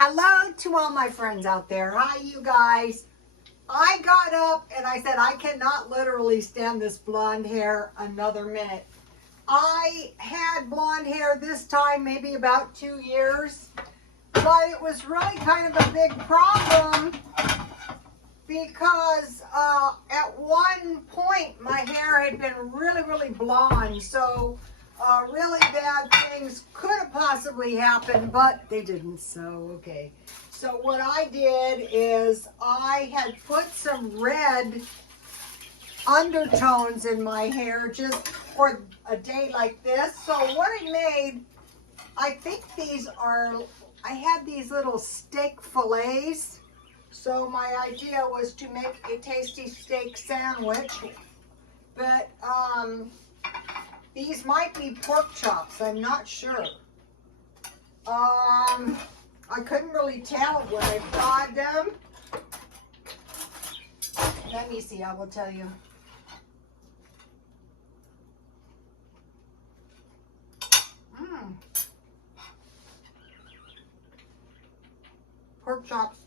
Hello to all my friends out there. Hi, you guys. I got up and I said, I cannot literally stand this blonde hair another minute. I had blonde hair this time, maybe about 2 years, but it was really kind of a big problem because at one point my hair had been really blonde. So really bad things could have possibly happened, but they didn't, so okay. So what I did is I had put some red undertones in my hair just for a day like this. So what I made, I think these are, I had these little steak fillets. So my idea was to make a tasty steak sandwich, but these might be pork chops, I'm not sure. I couldn't really tell when I fried them. Let me see, I will tell you. Pork chops.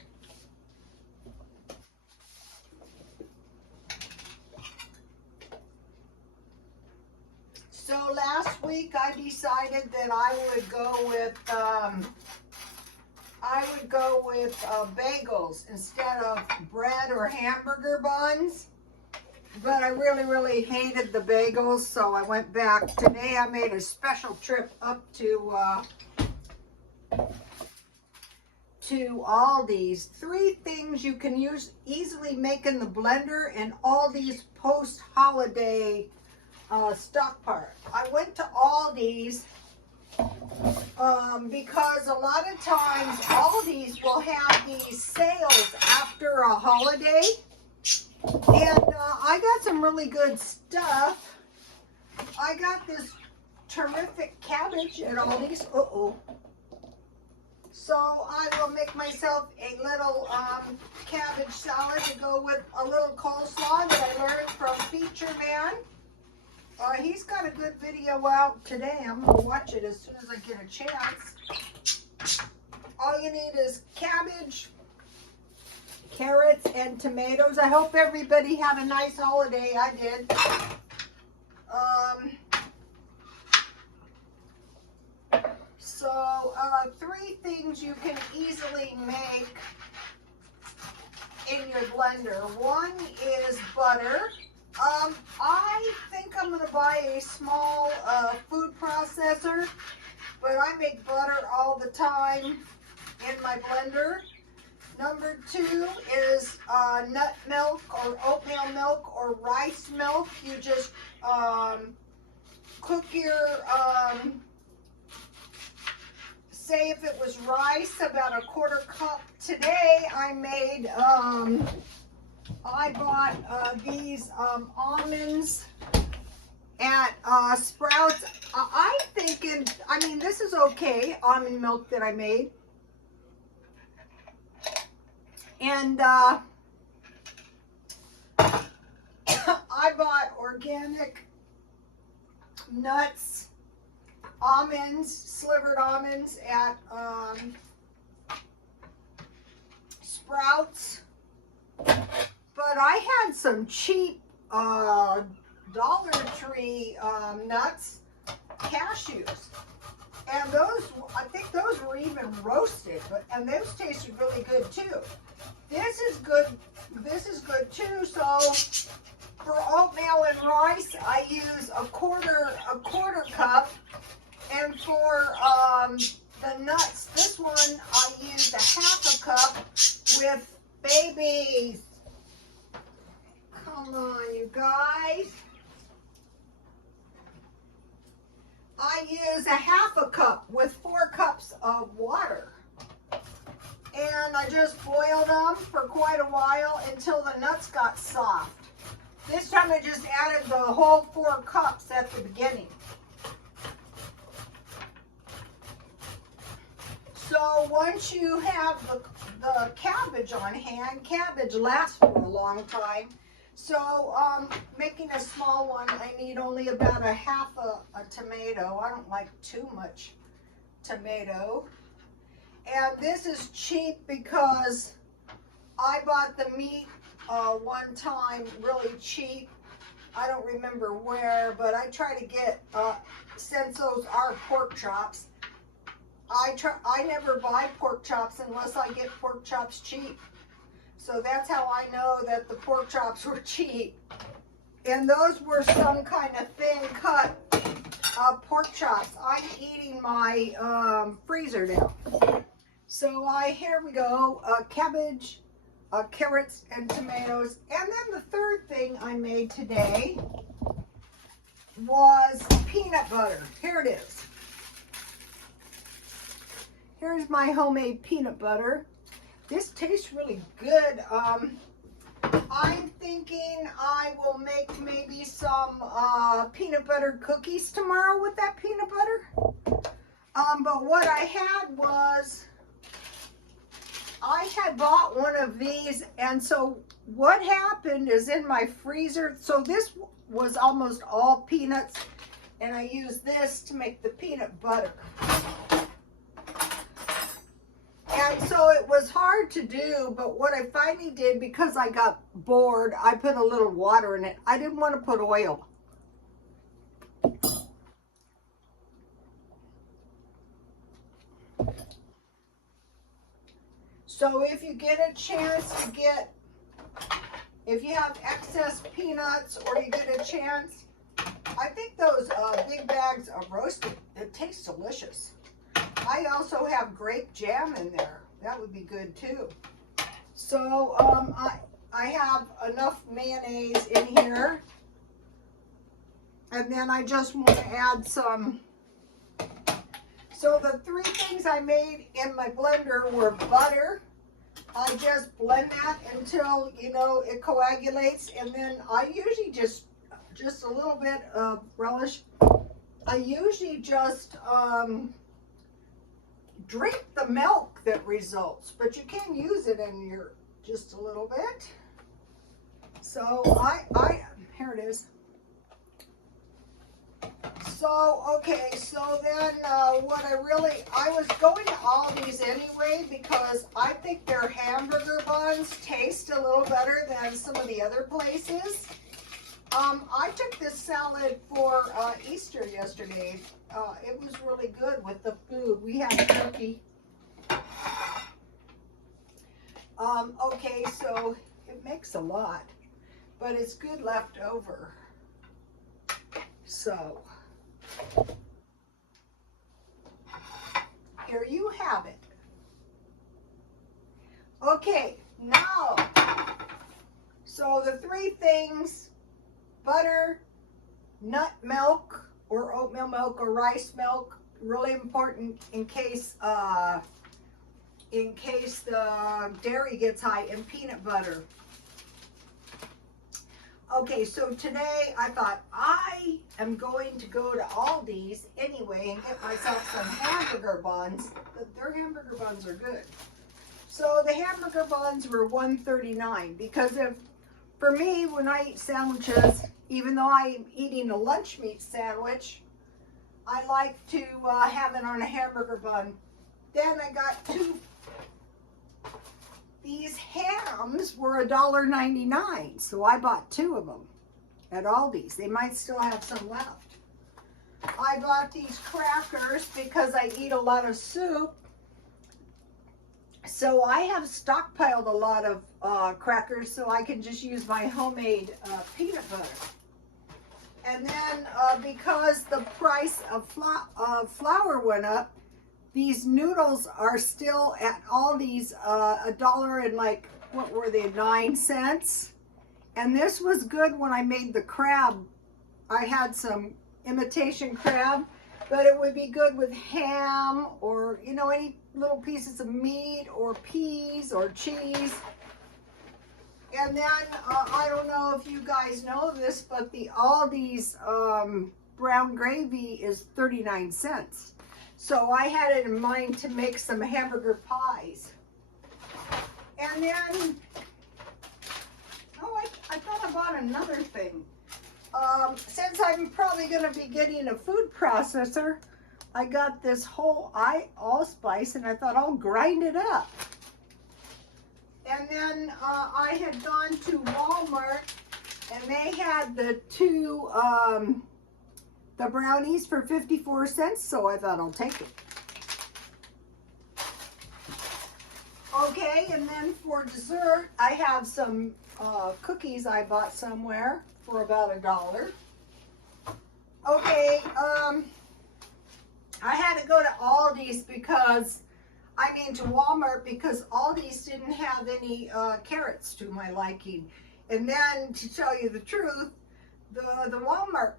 So last week I decided that I would go with bagels instead of bread or hamburger buns. But I really hated the bagels, so I went back. Today I made a special trip up to ALDIs. 3 things you can easily make in the blender, and ALDIs post-holiday stockpile. I went to ALDIs because a lot of times ALDIs will have these sales after a holiday, and I got some really good stuff. I got this terrific cabbage at ALDIs. So I will make myself a little cabbage salad to go with a little coleslaw that I learned from Feature Man. He's got a good video out today. I'm going to watch it as soon as I get a chance. All you need is cabbage, carrots, and tomatoes. I hope everybody had a nice holiday. I did. So 3 things you can easily make in your blender. One is butter. I think I'm going to buy a small food processor, but I make butter all the time in my blender. Number 2 is nut milk or oatmeal milk or rice milk. You just cook your, say if it was rice, about a 1/4 cup. Today I made, I bought these almonds at Sprouts. I'm thinking, I mean, this is okay, almond milk that I made. And I bought organic nuts, almonds, slivered almonds at Sprouts. But I had some cheap Dollar Tree nuts, cashews, and those, I think those were even roasted, and those tasted really good too. This is good too. So for oatmeal and rice, I use a quarter cup, and for the nuts, this one I used a 1/2 cup with babies. Come on, you guys. I use a 1/2 cup with 4 cups of water. And I just boiled them for quite a while until the nuts got soft. This time I just added the whole 4 cups at the beginning. So once you have the cabbage on hand, cabbage lasts for a long time. So making a small one, I need only about a 1/2 a tomato. I don't like too much tomato. And this is cheap because I bought the meat one time really cheap. I don't remember where, but I try to get, since those are pork chops, I never buy pork chops unless I get pork chops cheap. So that's how I know that the pork chops were cheap. And those were some kind of thin cut pork chops. I'm eating my freezer now. So here we go, cabbage, carrots and tomatoes. And then the third thing I made today was peanut butter. Here it is. Here's my homemade peanut butter. This tastes really good. I'm thinking I will make maybe some peanut butter cookies tomorrow with that peanut butter. But what I had was, I had bought one of these, and so what happened is in my freezer, so this was almost all peanuts, and I used this to make the peanut butter. And so it was hard to do, but what I finally did, because I got bored, I put a little water in it. I didn't want to put oil. So if you get a chance to get, if you have excess peanuts or you get a chance, I think those big bags of roasted, it tastes delicious. I also have grape jam in there. That would be good too. So I have enough mayonnaise in here. And then I just want to add some. So the three things I made in my blender were butter. I just blend that until, you know, it coagulates. And then I usually just a little bit of relish. I usually just drink the milk that results, but you can use it in your, just a little bit. So here it is. So, okay, so then I was going to Aldi's anyway because I think their hamburger buns taste a little better than some of the other places. I took this salad for Easter yesterday. It was really good with the food. We had turkey. Okay, so it makes a lot, but it's good left over. So, here you have it. Okay, now, so the three things: butter, nut milk, or oatmeal milk, or rice milk, really important in case the dairy gets high, and peanut butter. Okay, so today I thought I am going to go to Aldi's anyway and get myself some hamburger buns. Their hamburger buns are good. So the hamburger buns were $1.39 because for me, when I eat sandwiches, even though I'm eating a lunch meat sandwich, I like to have it on a hamburger bun. Then I got these hams were $1.99, so I bought 2 of them at Aldi's. They might still have some left. I bought these crackers because I eat a lot of soup. So I have stockpiled a lot of crackers so I can just use my homemade peanut butter. And then because the price of flour went up, these noodles are still at Aldi's $1 and like, what were they, 9 cents? And this was good when I made the crab. I had some imitation crab, but it would be good with ham or, you know, any little pieces of meat or peas or cheese. And then, I don't know if you guys know this, but the Aldi's brown gravy is 39 cents. So I had it in mind to make some hamburger pies. And then, I thought I bought another thing. Since I'm probably going to be getting a food processor, I got this whole allspice, and I thought I'll grind it up. And then I had gone to Walmart, and they had the two, the brownies for 54 cents, so I thought I'll take it. Okay, and then for dessert, I have some cookies I bought somewhere for about $1. Okay, I had to go to Aldi's because, to Walmart, because Aldi's didn't have any carrots to my liking. And then, to tell you the truth, the Walmart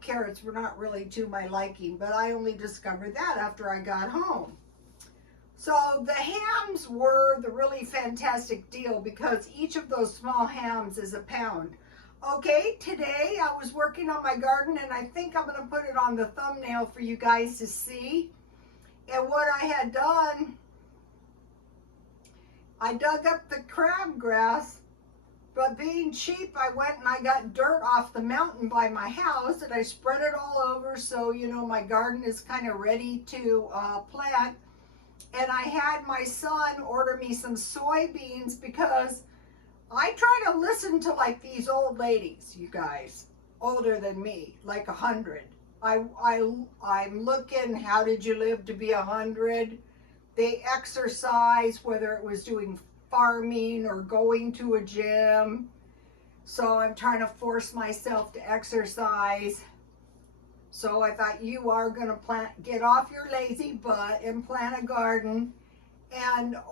carrots were not really to my liking, but I only discovered that after I got home. So the hams were the really fantastic deal because each of those small hams is £1. Okay, today I was working on my garden, and I think I'm going to put it on the thumbnail for you guys to see. And what I had done, I dug up the crabgrass, but being cheap, I went and I got dirt off the mountain by my house, and I spread it all over so, you know, my garden is kind of ready to plant. And I had my son order me some soybeans because I try to listen to like these old ladies, you guys, older than me, like 100. I'm looking, how did you live to be 100? They exercise, whether it was doing farming or going to a gym. So I'm trying to force myself to exercise. So I thought, you are going to get off your lazy butt and plant a garden,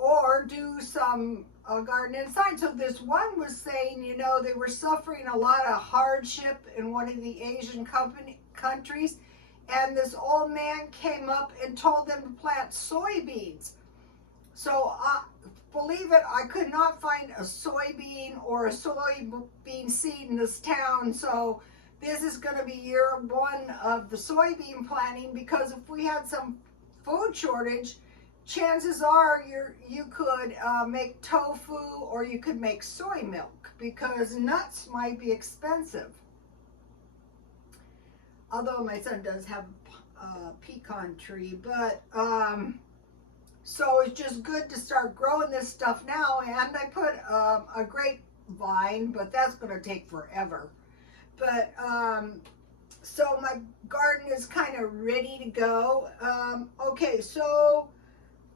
or do some garden inside. So this one was saying, you know, they were suffering a lot of hardship in one of the Asian countries, and this old man came up and told them to plant soybeans. So believe it, I could not find a soybean or a soybean seed in this town. So this is going to be year one of the soybean planting, because if we had some food shortage, chances are you could make tofu, or you could make soy milk, because nuts might be expensive. Although my son does have a pecan tree, but so it's just good to start growing this stuff now. And I put a grapevine, but that's going to take forever. But, so my garden is kind of ready to go. Okay, so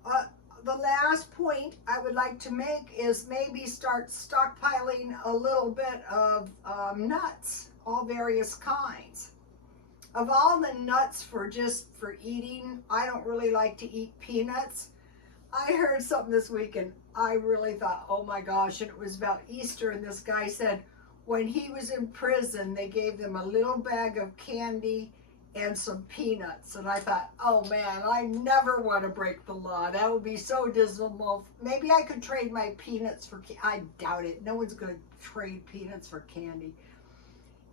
the last point I would like to make is maybe start stockpiling a little bit of nuts, all various kinds. Of all the nuts for eating, I don't really like to eat peanuts. I heard something this week, and I really thought, oh my gosh, and it was about Easter, and this guy said, when he was in prison, they gave them a little bag of candy and some peanuts. And I thought, oh man, I never want to break the law. That would be so dismal. Maybe I could trade my peanuts for I doubt it. No one's going to trade peanuts for candy.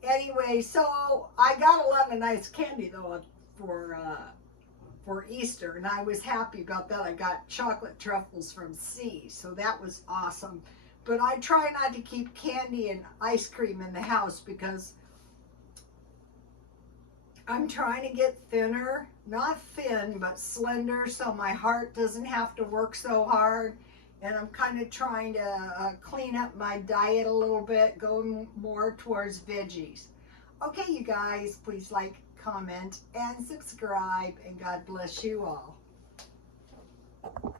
Anyway, so I got a lot of nice candy though for Easter, and I was happy about that. I got chocolate truffles from C, so that was awesome. But I try not to keep candy and ice cream in the house because I'm trying to get thinner, not thin, but slender, so my heart doesn't have to work so hard. And I'm kind of trying to clean up my diet a little bit, go more towards veggies. Okay, you guys, please like, comment, and subscribe, and God bless you all.